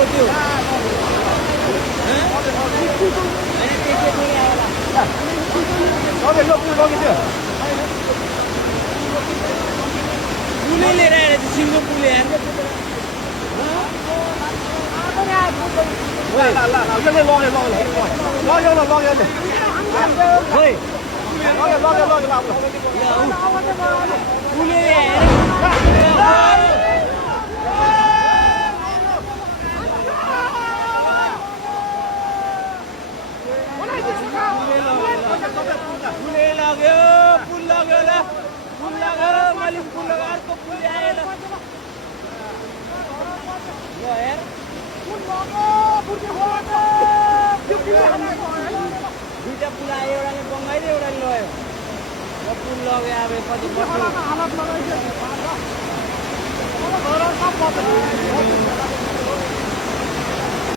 त्यो पुलै लिएर आएर सिङ्गो पुल यार पुल लाग्यो ल पुल लगाएर मैले पुल लगाएर अर्को पुल आएर हेर दुईटा पुल आयो एउटाले बङ्गाइदियो एउटाले लग्यो पुल लग्यो अब पछि